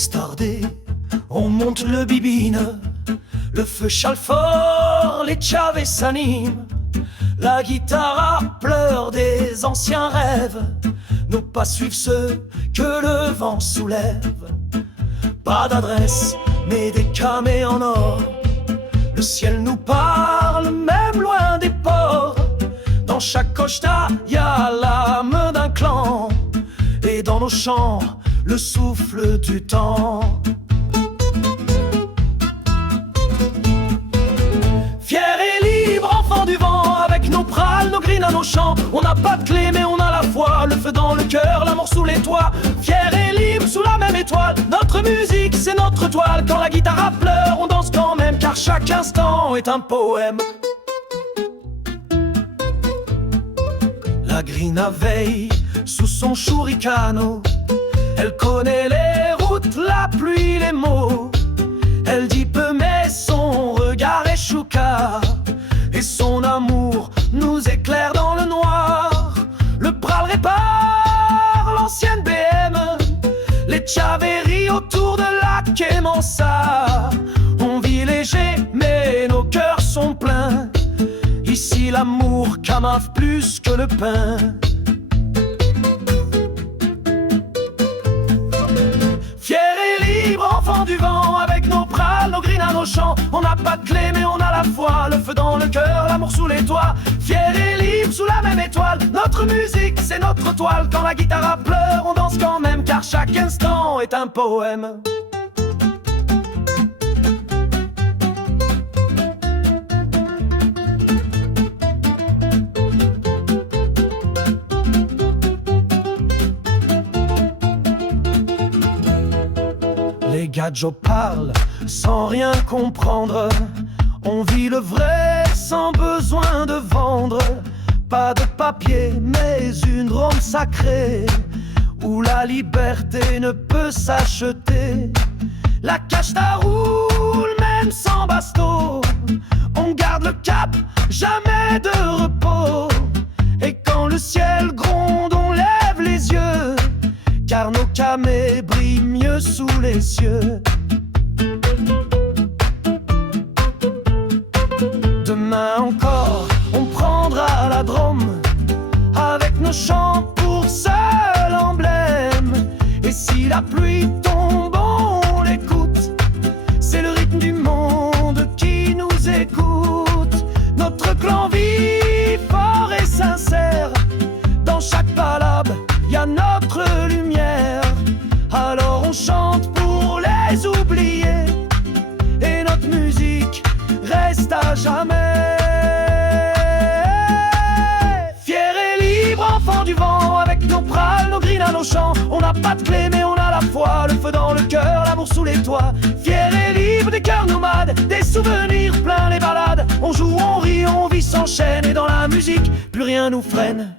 Estardé, on monte le bibine, le feu chale fort, les Chavez s'animent. La guitare pleure des anciens rêves, nos pas suivent ceux que le vent soulève. Pas d'adresse, mais des camés en or. Le ciel nous parle, même loin des ports. Dans chaque cochta, y a l'âme d'un clan. Et dans nos chants, le souffle du temps. Fiers et libres, enfants du vent, avec nos prales, nos grines à nos chants. On n'a pas de clé, mais on a la foi, le feu dans le cœur, l'amour sous les toits. Fiers et libres, sous la même étoile, notre musique, c'est notre toile. Quand la guitare pleure, on danse quand même, car chaque instant est un poème. La grina veille sous son shurikano. Elle connaît les routes, la pluie, les mots. Elle dit peu mais son regard est chouka. Et son amour nous éclaire dans le noir. Le pral répare l'ancienne BM. Les Chaveri autour de la Kemansa. On vit léger mais nos cœurs sont pleins. Ici l'amour camave plus que le pain. Enfants du vent, avec nos prales, nos grines à nos chants. On n'a pas de clé mais on a la foi, le feu dans le cœur, l'amour sous les toits. Fiers et libres sous la même étoile, notre musique c'est notre toile. Quand la guitare pleure, on danse quand même, car chaque instant est un poème. Les gadgets parlent sans rien comprendre. On vit le vrai sans besoin de vendre. Pas de papier mais une Rome sacrée, où la liberté ne peut s'acheter. La cacheta roule même sans basto. On garde le cap, jamais de repos. Et quand le ciel gronde, on lève les yeux, car nos camés brillent mieux sous les cieux. Demain encore, on prendra la Drôme, avec nos chants pour seul emblème. Et si la pluie tombe, on l'écoute. C'est le rythme du monde qui nous écoute. Notre clan vit fort et sincère. Dans chaque palabre, y a notre lumière. Alors on chante pour les oublier, et notre musique reste à jamais. Fiers et libres, enfants du vent, avec nos prales, nos grines à nos chants. On n'a pas de clé mais on a la foi, le feu dans le cœur, l'amour sous les toits. Fiers et libres, des cœurs nomades, des souvenirs plein les balades. On joue, on rit, on vit, s'enchaîne, et dans la musique, plus rien nous freine.